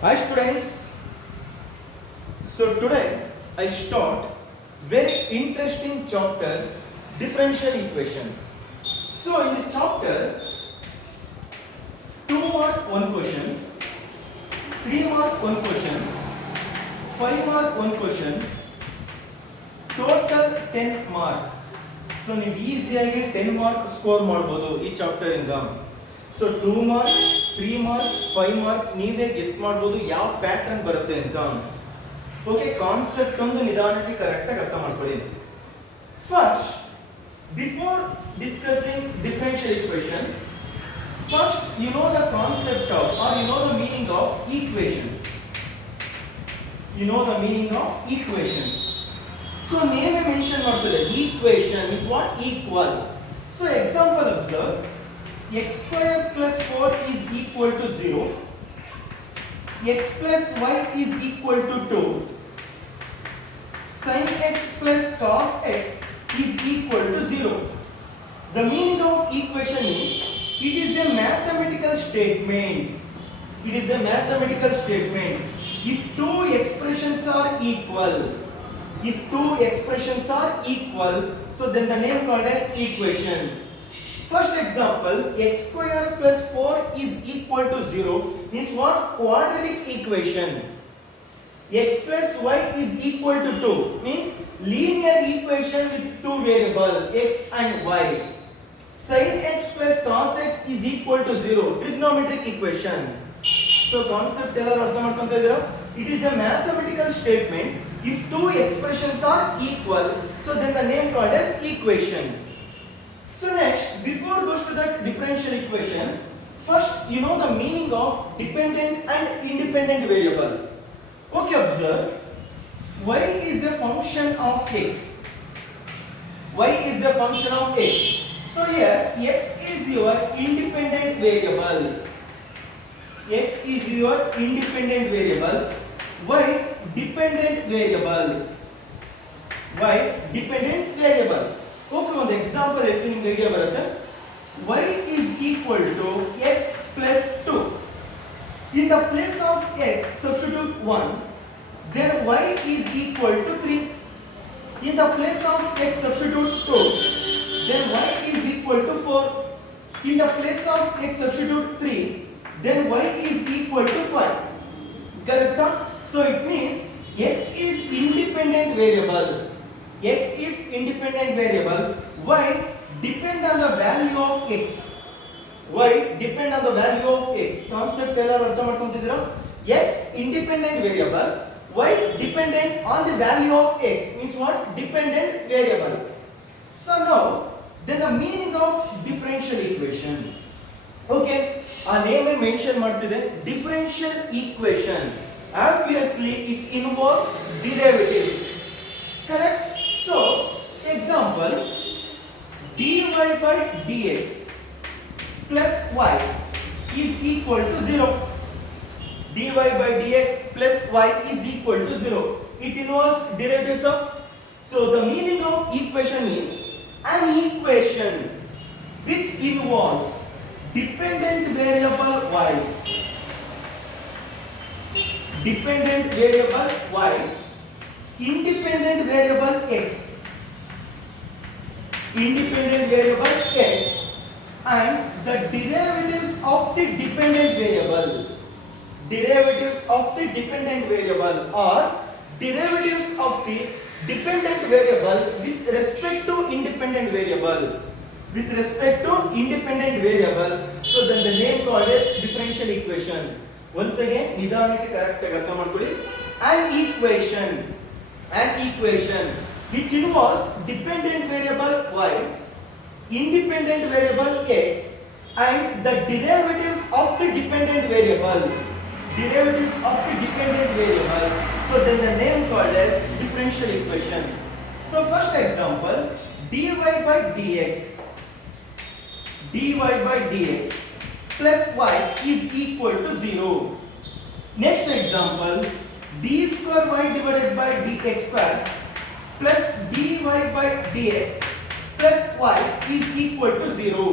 Hi students, so today I start very interesting chapter differential equation. So in this chapter 2 mark 1 question, 3 mark 1 question, 5 mark 1 question, total 10 mark. So ನೀವು ಈಸಿಯಾಗಿ 10 mark score ಮಾಡಬಹುದು ಈ chapter ಇಂದ. So 2 mark 3 mark 5 mark ನೀವೇ guess ಮಾಡಬಹುದು ಯಾವ pattern ಬರುತ್ತೆ ಅಂತ. ಓಕೆ, ಕಾನ್ಸೆಪ್ಟ್ ಒಂದು ನಿಧಾನಕ್ಕೆ ಕರೆಕ್ಟ್ ಆಗಿ ಅರ್ಥ ಮಾಡ್ಕೊಳ್ಳಿ. First before discussing differential equation, first you know the concept of or you know the meaning of equation. You know the meaning of equation. So name mention ಮಾಡ್ತದೆ equation is what? Equal. So example observe, x square plus 4 is equal to 0, x plus y is equal to 2, sin x plus cos x is equal to 0. The meaning of equation is it is a mathematical statement. It is a mathematical statement. If two expressions are equal, if two expressions are equal, so then the name called as equation. First example, x square plus 4 is equal to 0 means what? Quadratic equation. X plus y is equal to 2 means linear equation with two variables x and y. Sin x plus cos x is equal to 0, trigonometric equation. So concept ಎಲ್ಲರೂ ಅರ್ಥ ಮಾಡ್ಕೊಂತ ಇದ್ದೀರಾ? It is a mathematical statement. If two expressions are equal, so then the name called as equation. So next, before goes to the differential equation, first you know the meaning of dependent and independent variable. Okay, observe. Y is a function of x. Y is a function of x. So here x is your independent variable. X is your independent variable. Y dependent variable. Y dependent variable. Okay, ಒಂದು example ಹೇಳ್ತೀನಿ ನಿಮಗೆ idea ಬರುತ್ತೆ. Y is equal to x plus 2. In the place of x substitute 1, then y is equal to 3. In the place of x substitute 2, then y is equal to 4. In the place of x substitute 3, then y is equal to 5. Correct? So it means x is independent variable. X is independent variable. Y depend on the value of x. Y depend on the value of x. Concept ಎಲ್ಲರೂ ಅರ್ಥ ಮಾಡ್ಕೊಂತಿದ್ದೀರಾ? X independent variable. Y dependent on the value of x means what? Dependent variable. So now then the meaning of differential equation. Okay, ಆ name mention ಮಾಡ್ತಿದೆ differential equation. Obviously it involves derivatives. Correct? So example, dy by dx plus y is equal to 0. dy by dx plus y is equal to 0. It involves derivatives of. So the meaning of equation is an equation which involves dependent variable y, dependent variable y, independent variable x, independent variable x, and the derivatives of the dependent variable. Derivatives of the dependent variable or derivatives of the dependent variable with respect to independent variable. With respect to independent variable, so then the name called as differential equation. Once again, ನಿಧಾನಕ್ಕೆ correct ಆಗಿ ಅರ್ಥ ಮಾಡ್ಕೊಳ್ಳಿ. An equation which involves dependent variable y, independent variable x, and the derivatives of the dependent variable. Derivatives of the dependent variable. So then the name called as differential equation. So first example, dy by dx. dy by dx plus y is equal to 0. Next example, d square y divided by dx square plus dy by dx plus y is equal to 0.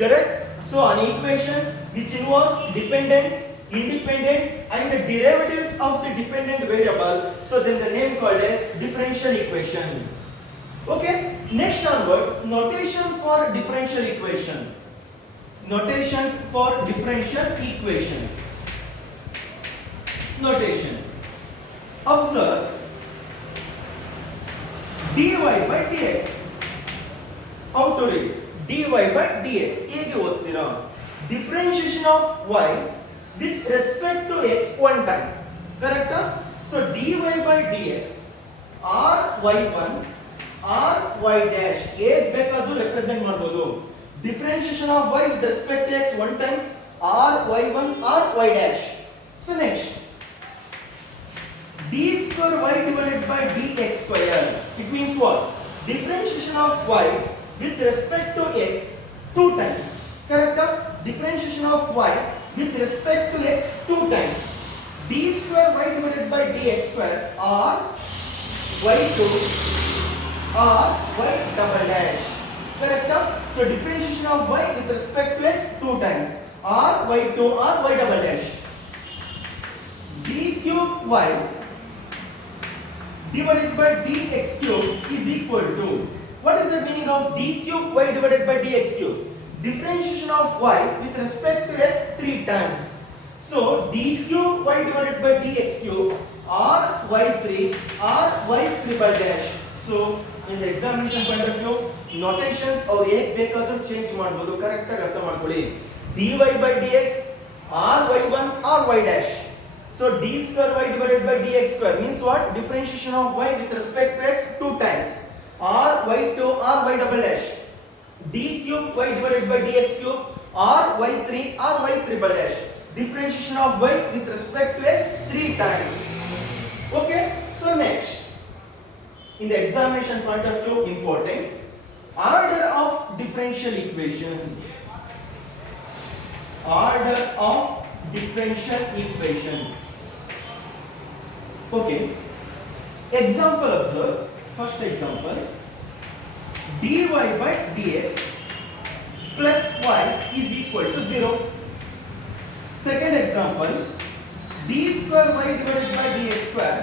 Correct? So an equation which involves dependent independent and the derivatives of the dependent variable, so then the name called as differential equation. Okay, next onwards, notation for differential equation. Notations for differential equation. Notation. Observe dy by dx. How to read? dy by dx. ಹೇಗೆ ಓದ್ತೀರಾ? Differentiation of y with respect to x one time. Correct? So dy by dx r y1 r y dash ಹೇಗೆ ಬೇಕಾದರೂ represent ಮಾಡಬಹುದು. Differentiation of y with respect to x one times r y1 r y dash. So next d square y divided by dx square. It means what? Differentiation of y with respect to x two times. Correct? Differentiation of y with respect to x two times. d square y divided by dx square or y2 or y double dash. Correct? So differentiation of y with respect to x two times or y2 or y double dash. d cube y divided by dx cube is equal to, what is the meaning of d cube y divided by dx cube? Differentiation of y with respect to x three times. So d cube y divided by dx cube or y3 or y triple dash. So in the examination point of view, notations or ಹೇಗೆ ಬೇಕಾದರೂ change ಮಾಡಬಹುದು. Correct ಆಗಿ ಅರ್ಥ ಮಾಡ್ಕೊಳ್ಳಿ. dy by dx r y1 r y dash. So d square y divided by dx square means what? Differentiation of y with respect to x two times or y2 or y double dash. d cube y divided by dx cube or y3 or y triple dash. Differentiation of y with respect to x three times. Okay, so next in the examination point of view, important order of differential equation. Order of differential equation. Okay, example observe. First example, dy by dx plus y is equal to 0. Second example, d square y divided by dx square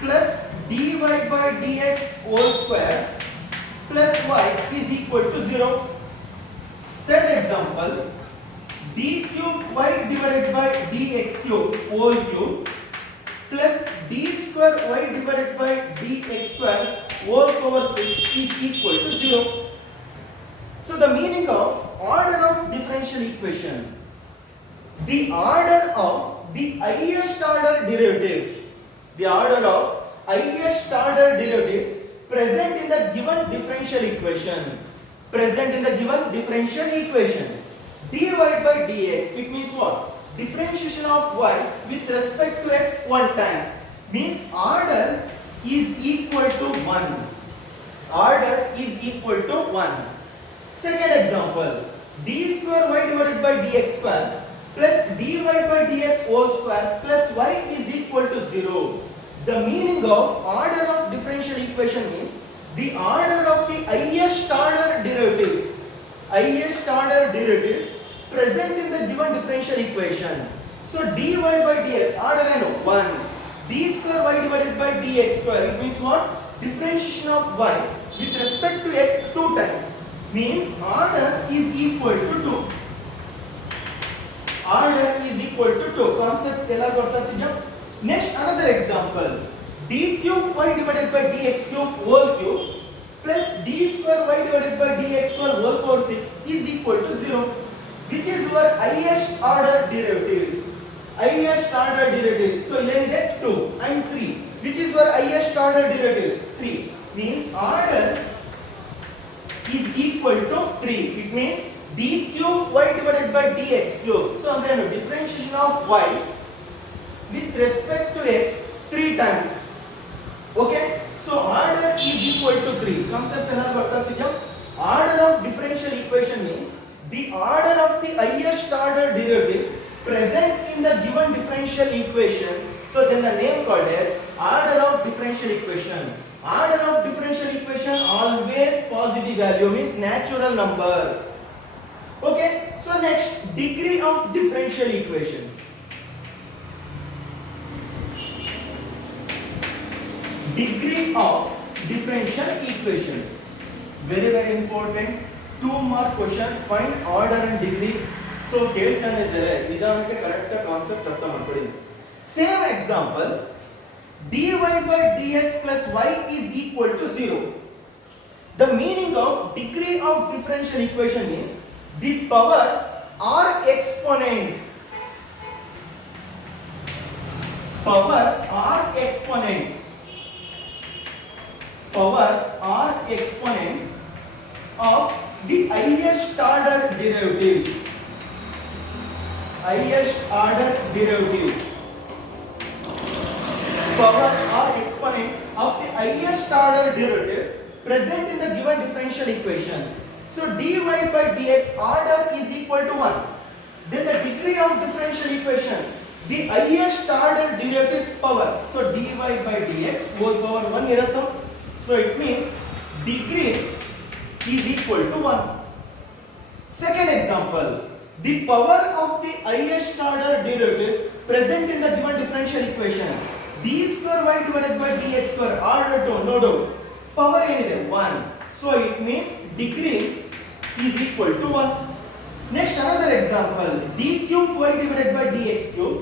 plus dy by dx whole square plus y is equal to 0. Third example, d cube y divided by dx cube whole cube plus d square y divided by dx square whole power 6 is equal to 0. So the meaning of order of differential equation, the order of the highest order derivatives, the order of highest order derivatives present in the given differential equation, present in the given differential equation. dy by dx, it means what? Differentiation of y with respect to x one times means order is equal to 1. Order is equal to 1. Second example, d square y divided by dx square plus dy by dx whole square plus y is equal to 0. The meaning of order of differential equation is the order of the highest order derivatives. Highest order derivatives present in the given differential equation. So dy by dx order I know 1. d square y divided by dx square, it means what? Differentiation of y with respect to x two times means order is equal to 2. Order is equal to 2. Concept ಎಲ್ಲ ಗೊತ್ತಾಗ್ತಿದೆಯಾ? Next another example, d cube y divided by dx cube whole cube plus d square y divided by dx square whole power 6 is equal to 0. Which is your highest order derivatives? Highest order derivatives. So illenide 2 and 3. Which is your highest order derivatives? 3. Means order is equal to 3. It means d cube y divided by dx cube. So ಅಂದ್ರೆ differentiation of y with respect to x 3 times. Okay, so order is equal to 3. Concept ಎಲ್ಲ ಗೊತ್ತಾಗ್ತಿದೆಯಾ? Order of differential equation means the order of the highest order derivatives present in the given differential equation. So then the name called as order of differential equation. Order of differential equation always positive value means natural number. Okay, so next degree of differential equation. degree of differential equation. Very very important. 2 mark question. Find order and degree. So ಕೇಳ್ತಾನೆ ಇದ್ದಾರೆ ನಿಧಾನಕ್ಕೆ correct concept ಅರ್ಥ ಮಾಡ್ಕೊಳ್ಳಿ. Same example, dy by dx plus y is equal to 0. The meaning of degree of differential equation is the power or exponent. Power or exponent. Power or exponent of the highest order derivatives. Highest order derivatives. Power or exponent of the highest order derivatives present in the given differential equation. So dy by dx order is equal to 1. Then the degree of differential equation, the highest order derivatives power. So dy by dx whole power 1 iratha. So it means degree is equal to 1. Second example, the power of the highest order derivatives present in the given differential equation, d square y divided by dx square order 2, no doubt. Power ಏನಿದೆ 1. So it means degree is equal to 1. Next another example, d cube y divided by dx cube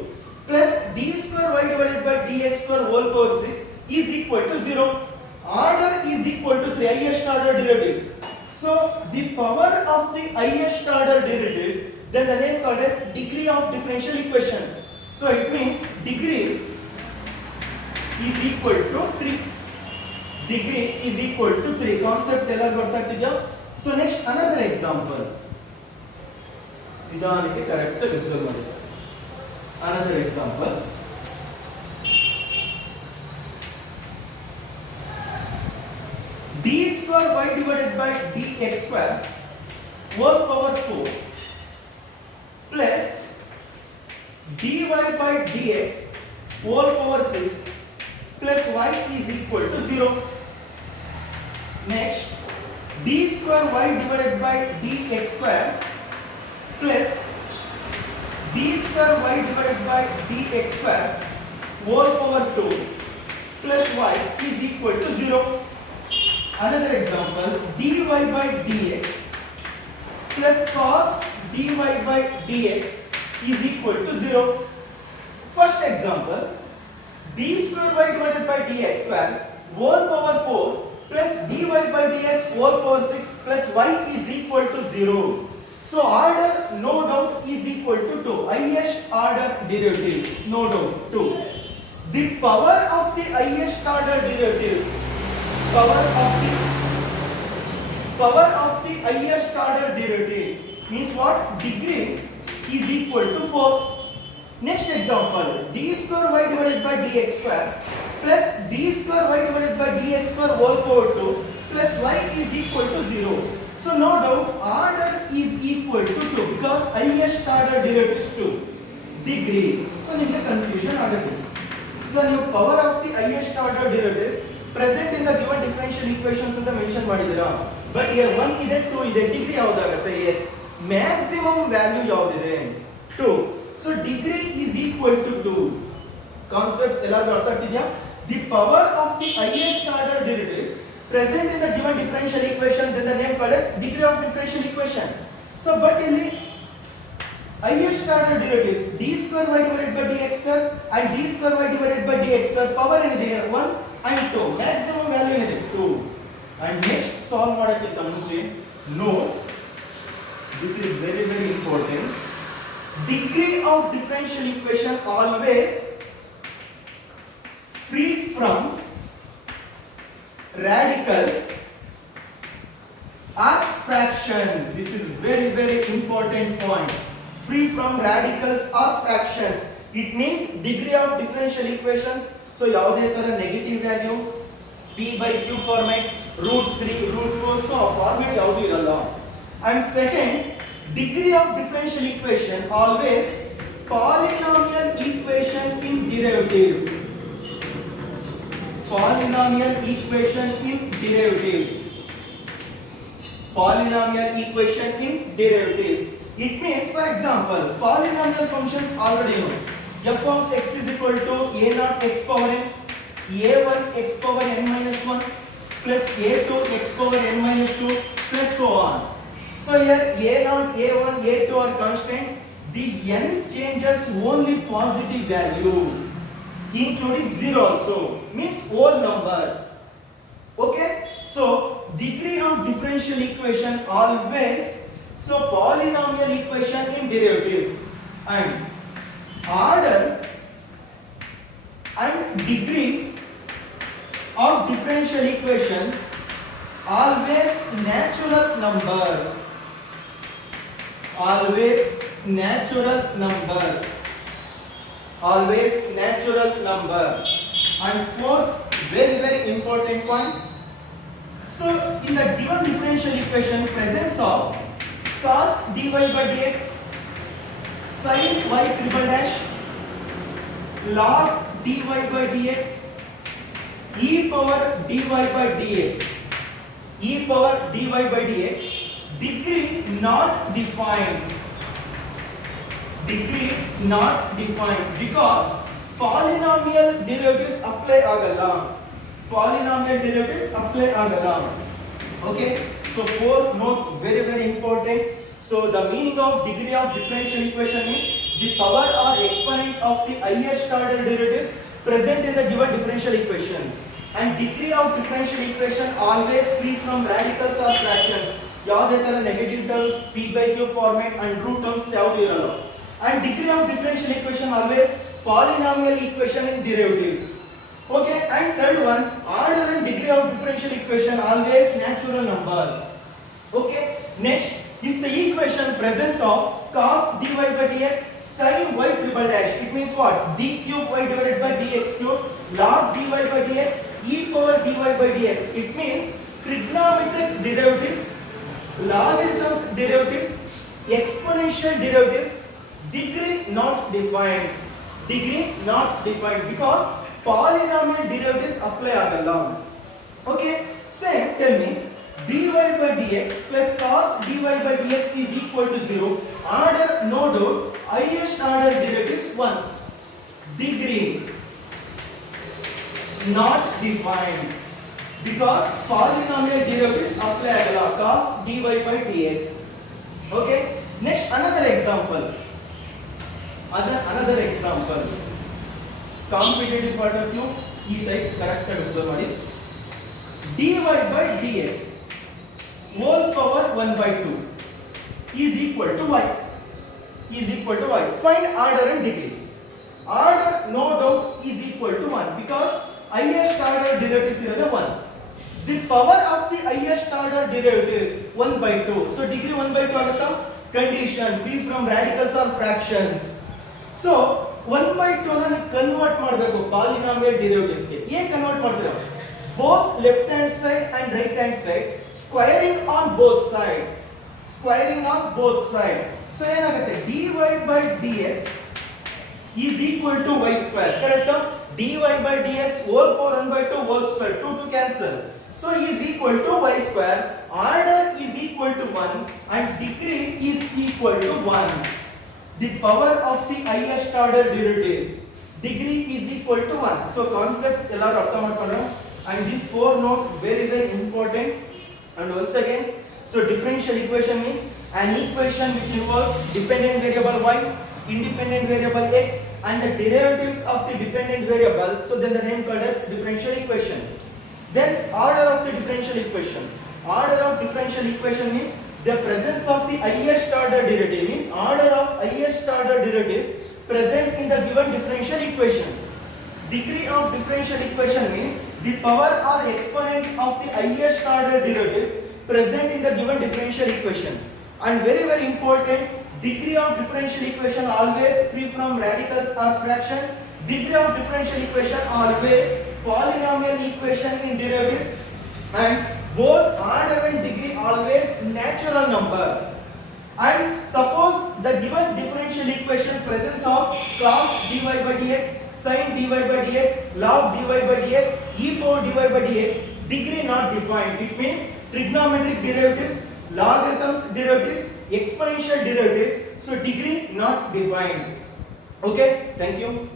plus d square y divided by dx square whole power 6 is equal to 0. Order is equal to 3, highest order derivatives. So the power of the highest order derivatives, then the name called as degree of differential equation. So it means degree is equal to 3. Degree is equal to 3. Concept ಎಲ್ಲರಿಗೂ ಗೊತ್ತಾಗ್ತಿದೆಯಾ? So next another example. ನಿಧಾನಕ್ಕೆ correct result ಮಾಡಿ. Another example. d square y divided by dx square whole power 4 plus dy by dx whole power 6 plus y is equal to 0. Next, d square y divided by dx square plus d square y divided by dx square whole power 2 plus y is equal to 0. Another example, dy by dx plus cos dy by dx is equal to 0. First example, d square y divided by dx square whole power 4 plus dy by dx whole power 6 plus y is equal to 0. So order no doubt is equal to 2. Highest order derivatives, no doubt 2. The power of the highest order derivatives, power of the highest order derivatives means what? Degree is equal to 4. Next example, d square y divided by dx square plus d square y divided by dx square whole power 2 plus y is equal to 0. So no doubt order is equal to 2 because highest order derivative is 2. Degree. So ನಿಮಗೆ confusion ಆಗುತ್ತೆ. So ನೀವು power of the highest order derivatives present in the given differential equations ಅಂತ mention ಮಾಡಿದ್ದೀರಾ. But here 1 ಇದೆ 2 ಇದೆ, degree ಯಾವ್ದಾಗುತ್ತೆ? Yes. Maximum value ಯಾವ್ದಿದೆ? 2. So degree is equal to 2. Concept ಎಲ್ಲರಿಗೂ ಅರ್ಥ ಆಗ್ತಿದೆಯಾ? The power of the highest order derivatives present in the given differential equation, then the name called as degree of differential equation. So but ಇಲ್ಲಿ highest order derivatives d square y divided by dx square and d square y divided by dx square power ಏನಿದೆ? 1 and 2. Maximum value ಏನಿದೆ? 2. And next solve ಮಾಡೋಕ್ಕಿಂತ ಮುಂಚೆ note, this is very very important. Degree of differential equation always free from radicals or fraction. This is very very important point. Free from radicals or fractions. It means degree of differential equations. So ಯಾವುದೇ ತರ negative value p by q format √3 √4 so format ಯಾವುದು ಇರಲ್ಲ. And second, degree of differential equation always polynomial equation in derivatives. Polynomial equation in derivatives. Polynomial equation in derivatives. It means, for example, polynomial functions already know. F of x is equal to a naught x power n a1 x power n minus 1 plus a2 x power n minus 2 plus so on. So here a0, a1, a2 are constant. The n changes only positive value, including 0 also, means whole number. Okay, so degree of differential equation always, so polynomial equation in derivatives, and order and degree of differential equation always natural number, always natural number, always natural number. And fourth, very important point, so in the given differential equation, presence of cos dy by dx, sin y triple dash, log dy by dx, e power dy by dx, e power dy by dx, degree not defined, degree not defined, because polynomial derivatives apply agalla, polynomial derivatives apply agalla. Okay, so fourth note, very important. So the meaning of degree of differential equation is the power or exponent of the highest order derivatives present in the given differential equation, and degree of differential equation always free from radicals or fractions. ಯಾವುದೇ ತರ negative terms p by q format and root terms ಯಾವುದು ಇರಲ್ಲ. And degree of differential equation always polynomial equation in derivatives. Okay, and third one, order and degree of differential equation always natural number. Okay, next, if the equation presence of cos dy by dx, sin y triple dash, it means what? d cube y divided by dx cube, log dy by dx, e power dy by dx. It means trigonometric derivatives, logarithms derivatives, exponential derivatives, degree not defined, degree not defined, because polynomial derivatives apply agalla. Okay, same, tell me, dy by dx plus cos dy by dx is equal to 0. Order, no doubt, highest order derivatives 1. Degree not defined, because polynomial derivatives apply agalla, cos dy by dx. Okay, next another example, another example, competitive point of view, e type correct observe ಮಾಡಿ. dy by dx whole power 1 by 2 is equal to y, is equal to y. Find order and degree. Order, no doubt, is equal to 1, because highest order derivatives is 1. The power of the highest order derivatives 1 by 2. So degree 1 by 2 agutta. Condition, free from radicals or fractions. So 1 by 2 na convert ಮಾಡಬೇಕು polynomial derivatives ಗೆ. ಹೇಗೆ convert ಮಾಡ್ತೀರಾ? Both left hand side and right hand side, squaring on both side, squaring on both side. So ಏನಾಗುತ್ತೆ? dy by dx is equal to y square, correct? dy by dx whole power 1 by 2 whole square, 2 to cancel. So is equal to y square. Order is equal to 1 and degree is equal to 1. The power of the highest order derivatives, degree is equal to 1. So concept ellaru artha madkonಡ್ರೆ, and this four note very important. And once again, so differential equation means an equation which involves dependent variable y, independent variable x, and the derivatives of the dependent variable. So then the name called as differential equation. Then order of the differential equation. Order of differential equation means the presence of the highest order derivative, means order of highest order derivatives present in the given differential equation. Degree of differential equation means the power or exponent of the highest order derivatives present in the given differential equation. And very important, degree of differential equation always free from radicals or fraction. Degree of differential equation always polynomial equation in derivatives, and both order and degree always natural number. And suppose the given differential equation presence of cos dy by dx, sin dy by dx, log dy by dx, e power dy by dx, degree not defined. It means trigonometric derivatives, logarithms derivatives, exponential derivatives. So degree not defined. Okay, thank you.